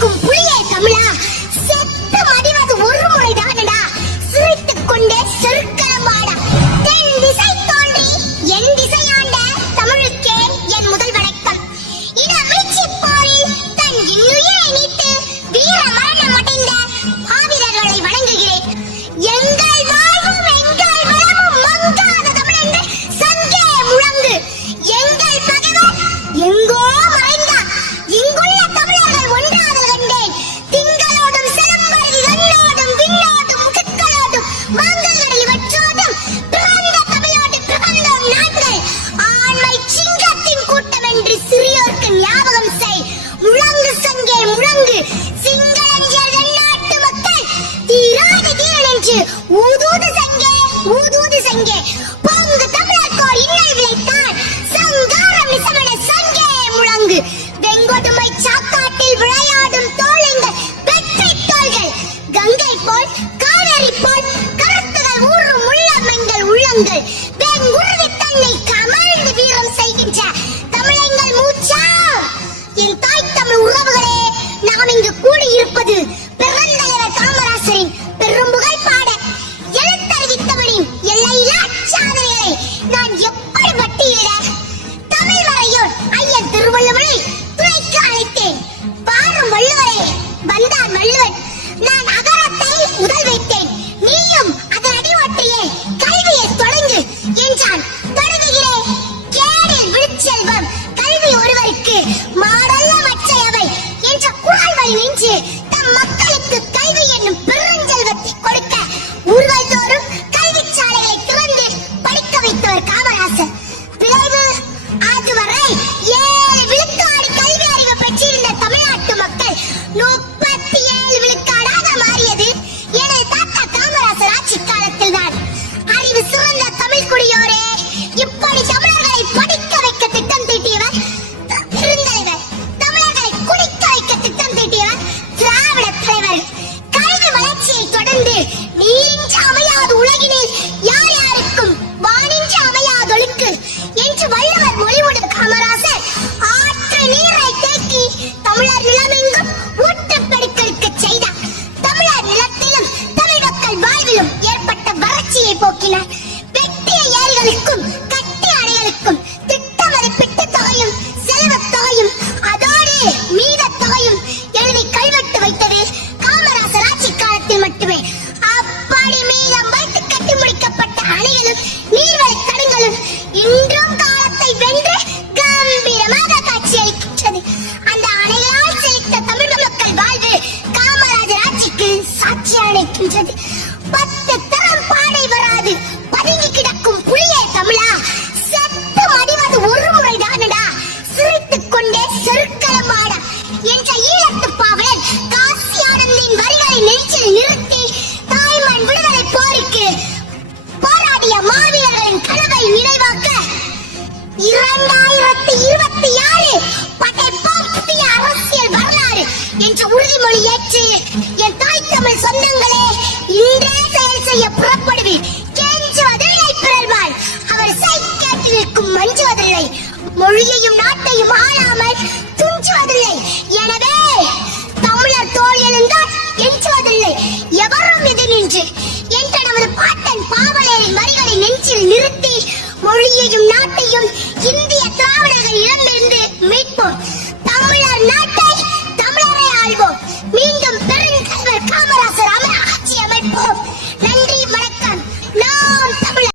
புலியே தமிழா செத்து மடி வள்ளுவன் நான் அகரத்தை முதல் நீயும் அதன் அடி கல்வியை தொடங்கு என்றான். தொடங்குகிறேன் கேடில் விழுச்செல்வம். கல்வி ஒருவருக்கு வாழ்விலும் ஏற்பட்ட வறட்சியை போக்கின வெட்டிய ஏரிகளுக்கும் கட்டி அணைகளுக்கும் திட்ட தொகையும் செல்வத் தொகையும் அதோடு மீத தொகையும் எழுதி கைவிட்டு வைத்தது காமராசர் ஆட்சி காலத்தில் மட்டுமே. அப்படி மீதம் வைத்து கட்டி முடிக்கப்பட்ட அணைகளும் நீர் என்ற உறுதிமொழி ஏற்று என் தாய் தமிழ் சொந்தங்களே இன்றே செயல் செய்ய புறப்படுவேன். கெஞ்சுவதில்லை பிறழ்வாள் அவர் சைக்காட்டிற்கும் மஞ்சுவதில்லை மொழியையும் நாட்டையும் ஆளாமல் துஞ்சுவதில்லை.